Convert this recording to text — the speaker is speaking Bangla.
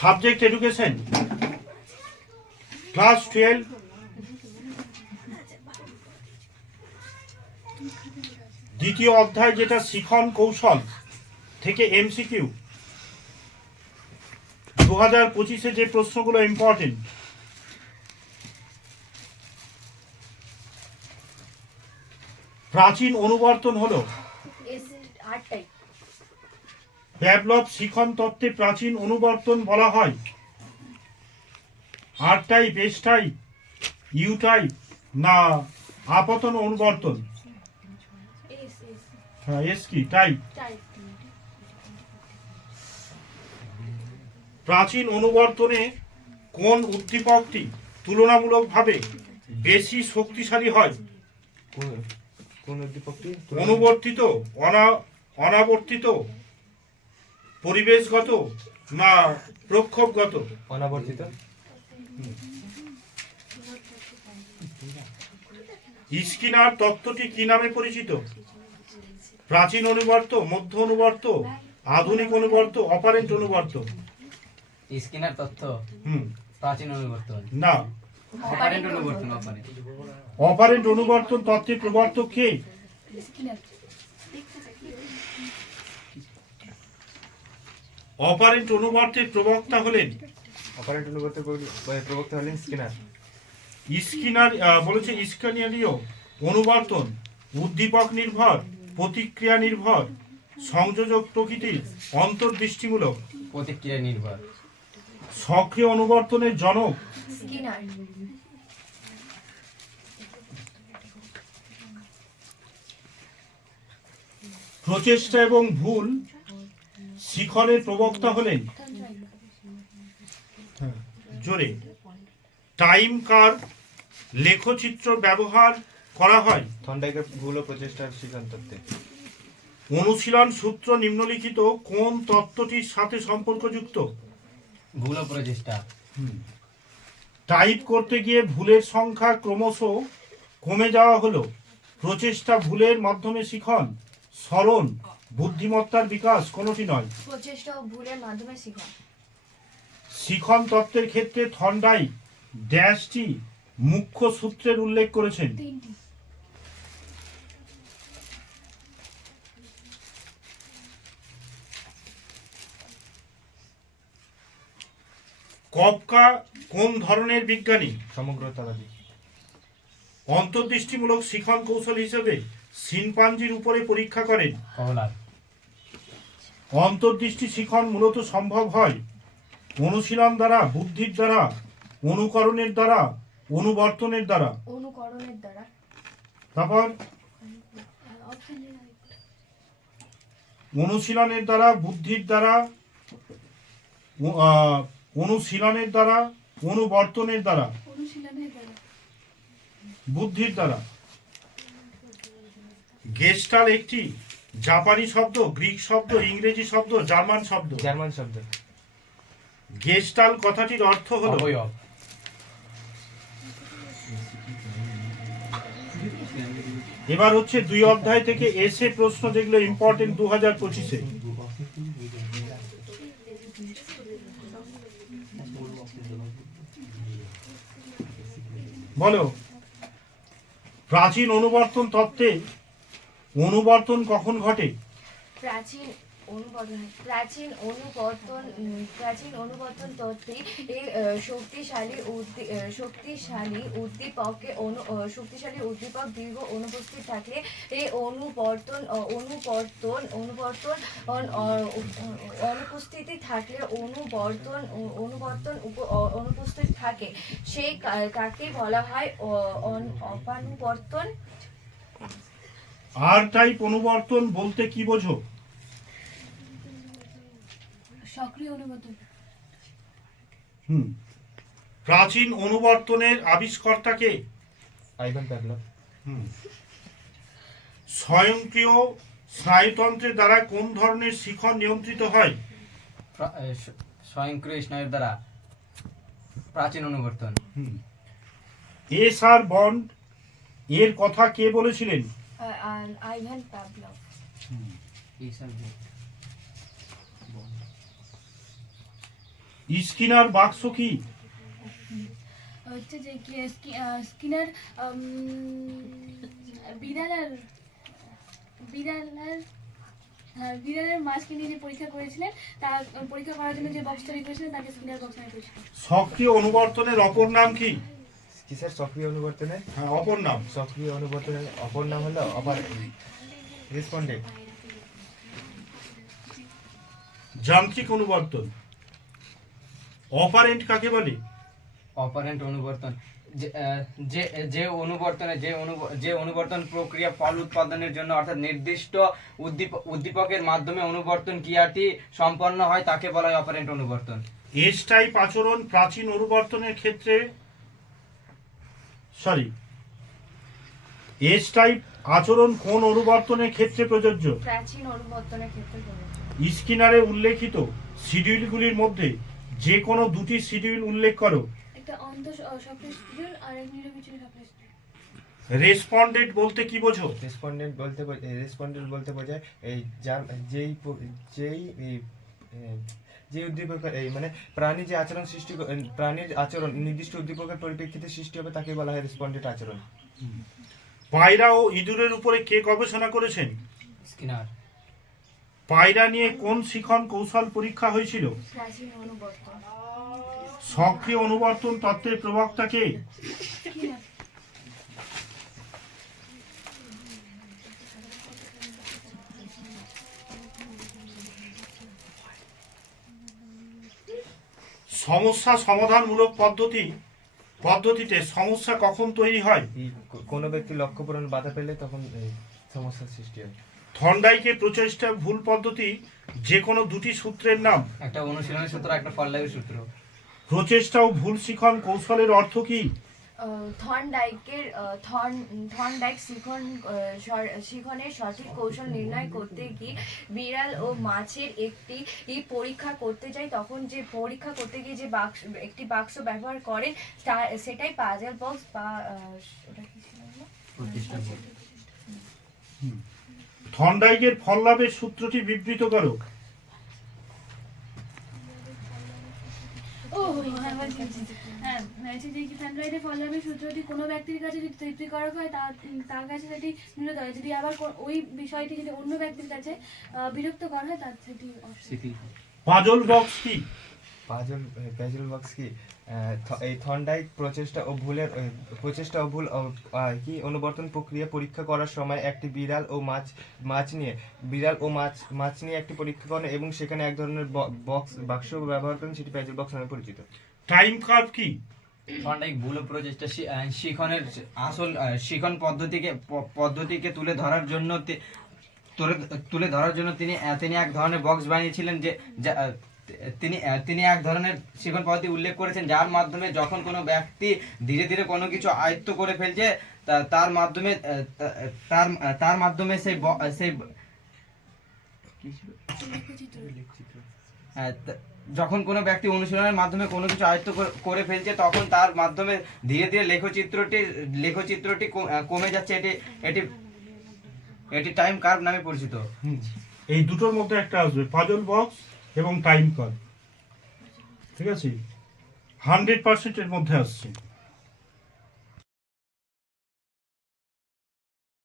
সাবজেক্ট এডুকেশন, ক্লাস 12, দ্বিতীয় অধ্যায় যেটা শিখন কৌশল থেকে এমসিকিউ 2025-এ যে প্রশ্নগুলো ইম্পর্টেন্ট। প্রাচীন অনুবর্তন হলো প্যাভলভ শিখন তত্ত্বে প্রাচীন অনুবর্তন বলা হয়। R type, S type, U type না আপতন অনুবর্তন? হ্যাঁ, এস কি টাইপ। প্রাচীন অনুবর্তনে কোন উদ্দীপকটি তুলনামূলকভাবে বেশি শক্তিশালী হয়? কোন উদ্দীপকটি? অনুবর্তিত, অনাবর্তিত, পরিবেশগত না প্রক্ষোভগত? অনাবর্তিত। স্কিনার তত্ত্বটি কি নামে পরিচিত? প্রাচীন অনুবর্ত, মধ্য অনুবর্ত, আধুনিক অনুবর্ত, অপারেন্ট অনুবর্ত? স্কিনার তত্ত্ব প্রাচীন অনুবর্তন না, অপারেন্ট অনুবর্তন। অপারেন্ট অনুবর্তন তত্ত্বের প্রবর্তক কে? অপারেন্ট অনুবর্তের প্রবক্তা হলেন স্কিনার। স্কিনার বলেছে স্কিনারীয় অনুবর্তন উদ্দীপক নির্ভর, প্রতিক্রিয়া নির্ভর, সংযোজক প্রকৃতির, অন্তর্দৃষ্টিমূলক। প্রতিক্রিয়া নির্ভর। সক্রিয় অনুবর্তনের জনক স্কিনার। প্রচেষ্টা এবং ভুল শিখনের প্রবক্তা হলেন জোরে টাইম কার্ভ, লেখচিত্র ব্যবহার করা হয় থর্নডাইকের ভুল ও প্রচেষ্টার শিখন তত্ত্বে। অনুশীলন সূত্র নিম্নলিখিত কোন তত্ত্বটির সাথে সম্পর্কযুক্ত? ভুল ও প্রচেষ্টা। টাইপ করতে গিয়ে ভুলের সংখ্যা ক্রমশ কমে যাওয়া হলো প্রচেষ্টা ভুলের মাধ্যমে শিখন, স্মরণ, বুদ্ধিমত্তার বিকাশ কোনটি নয়? প্রচেষ্টা ও ভুলের মাধ্যমে শিখন। শিখন তত্ত্বের ক্ষেত্রে থর্নডাইক ড্যাশটি মুখ্য সূত্রের উল্লেখ করেছেন? কফকা কোন ধরনের বিজ্ঞানী? সমগ্রতাবাদী। অন্তর্দৃষ্টিমূলক শিখন কৌশল হিসেবে শিম্পাঞ্জির উপরে পরীক্ষা করেন? কহলার। অন্তর্দৃষ্টি শিখন মূলত সম্ভব হয় অনুশীলন দ্বারা, বুদ্ধির দ্বারা, অনুকরণের দ্বারা, অনুবর্তনের দ্বারা। অনুকরণের দ্বারা। তারপর অনুশীলনের দ্বারা, বুদ্ধির দ্বারা, অনুশীলনের দ্বারা, অনুবর্তনের দ্বারা, বুদ্ধির দ্বারা। গেস্টাল একটি জাপানি শব্দ, গ্রিক শব্দ, ইংরেজি শব্দ, জার্মান শব্দ? জার্মান শব্দ। গেস্টাল কথাটির অর্থ হলো অবয়ব। এবার হচ্ছে 2 অধ্যায় থেকে এসে প্রশ্ন যেগুলো ইম্পর্টেন্ট 2025-এ। বলো, প্রাচীন অনুবর্তন তত্ত্বে অনুবর্তন কখন ঘটে? প্রাচীন অনুবর্তন তত্ত্বে শক্তিশালী উদ্দীপক দীর্ঘ অনুপস্থিত থাকলে এই অনুবর্তন অনুপস্থিতি থাকলে অনুপস্থিত থাকে সেই কাকে বলা হয় অপানুবর্তন। আর টাইপ অনুবর্তন বলতে কি বোঝো? সক্রিয় অনুবর্তন। প্রাচীন অনুবর্তনের আবিষ্কর্তাকে? Ivan Pavlov. স্বয়ংক্রিয় স্নায়ুতন্ত্রের দ্বারা কোন ধরনের শিখন নিয়ন্ত্রিত হয়? স্বয়ংক্রিয় স্নায়ুর দ্বারা প্রাচীন অনুবর্তন। এস আর বন্ড এর কথা কে বলেছিলেন? Ivan Pavlov. স্কিনার বাক্স কি? হচ্ছে যে স্কিনার বিড়ালের মাছকে নিয়ে যে পরীক্ষা করেছিলেন, তার পরীক্ষা করার জন্য যে বক্স তৈরি করেছিলেন তাকে স্কিনার বক্স নামে পরিচিত। সক্রিয় অনুবর্তনের অপর নাম কি? কিসের সক্রিয় অনুবর্তনের? হ্যাঁ, অপর নাম। সক্রিয় অনুবর্তনের অপর নাম হলো রেসপন্ডেন্ট। যান্ত্রিক অনুবর্তন। অপারেন্ট কাকে বলে? অপারেন্ট অনুবর্তন যে অনুবর্তন প্রক্রিয়া ফল উৎপাদনের জন্য অর্থাৎ নির্দিষ্ট উদ্দীপকের মাধ্যমে অনুবর্তন ক্রিয়াটি সম্পন্ন হয় তাকে বলা হয় অপারেন্ট অনুবর্তন। এস টাইপ আচরণ প্রাচীন অনুবর্তনের ক্ষেত্রে এস টাইপ আচরণ কোন অনুবর্তনের ক্ষেত্রে প্রযোজ্য? প্রাচীন অনুবর্তনের ক্ষেত্রে প্রযোজ্য। স্কিনারে উল্লেখিত শিডিউলগুলির মধ্যে যে কোনো দুটি শিডিউল উল্লেখ করো। একটা সক্রিয় শিডিউল আর এক নিরবিচ্ছিন্ন সক্রিয় শিডিউল। রেসপন্ডেন্ট বলতে কি বোঝো? রেসপন্ডেন্ট বলতে বোঝায় এই যার যে উদ্দীপক মানে প্রাণীর আচরণ নির্দিষ্ট উদ্দীপকের পরিপ্রেক্ষিতে সৃষ্টি হবে তাকে বলা হয় রেসপন্ডেন্ট আচরণ। পায়রা ও ইঁদুরের উপরে কে গবেষণা করেছেন? স্কিনার। পায়রা নিয়ে কোন শিখন কৌশল পরীক্ষা হয়েছিল? প্রাচীন অনুবর্তন। সক্রিয় অনুবর্তন তত্ত্বের প্রবক্তা কে? স্কিনার। সমস্যা সমাধানমূলক পদ্ধতিতে সমস্যা কখন তৈরি হয়? কোনো ব্যক্তি লক্ষ্য পূরণ বাধা পেলে তখন সমস্যার সৃষ্টি হয়। থর্নডাইকের প্রচেষ্টা ভুল পদ্ধতি যে কোনো দুটি সূত্রের নাম। একটা অনুশীলনের সূত্র, একটা ফললাভের সূত্র। প্রচেষ্টা ও ভুল শিখন কৌশলের অর্থ কি? থর্নডাইক শিখনের সঠিক কৌশল নির্ণয় করতে গিয়ে বিড়াল ও মাছের একটি পরীক্ষা করতে যায়, তখন যে পরীক্ষা করতে গিয়ে যে একটি বাক্স ব্যবহার করেন সেটাই পাজল বক্স বা ওটা কি ছিল না? থর্নডাইকের ফললাভের সূত্রটি বিবৃত করো। থর্নডাইকের ফললাভের সূত্রটি কোনো ব্যক্তির কাছে যদি তৃপ্তিকরক হয় তার কাছে সেটি মূলত হয়, যদি আবার ওই বিষয়টি যদি অন্য ব্যক্তির কাছে বিরক্তকর হয় তার সেটি অস্বীকার। পাজল বক্স কি? প্যাজল বক্স কি? এই থর্নডাইক প্রচেষ্টা ও ভুল কি অনুবর্তন প্রক্রিয়া পরীক্ষা করার সময় একটি বিড়াল ও মাছ নিয়ে একটি পরীক্ষা করেন এবং সেখানে এক ধরনের বাক্স ব্যবহার করেন, সেটি প্যাজল বক্স নামে পরিচিত। টাইম কার্ভ কি? থর্নডাইক ভুল ও প্রচেষ্টা শিখনের আসল শিখন পদ্ধতিকে তুলে ধরার জন্য তিনি এক ধরনের বক্স বানিয়েছিলেন তিনি এক ধরনের শিখন পদ্ধতি উল্লেখ করেছেন যার মাধ্যমে যখন কোনো ব্যক্তি ধীরে ধীরে কোনো কিছু আয়ত্ত করে ফেলছে তার মাধ্যমে যখন কোনো ব্যক্তি অনুশীলনের মাধ্যমে কোনো কিছু আয়ত্ত করে ফেলছে তখন তার মাধ্যমে ধীরে ধীরে লেখচিত্রটি কমে যাচ্ছে। এটি টাইম কার্ভ নামে পরিচিত। এই দুটোর মধ্যে একটা আসবে, পাজল বক্স এবং টাইম কার্ভ। ঠিক আছে, 100% এর মধ্যে আসছে।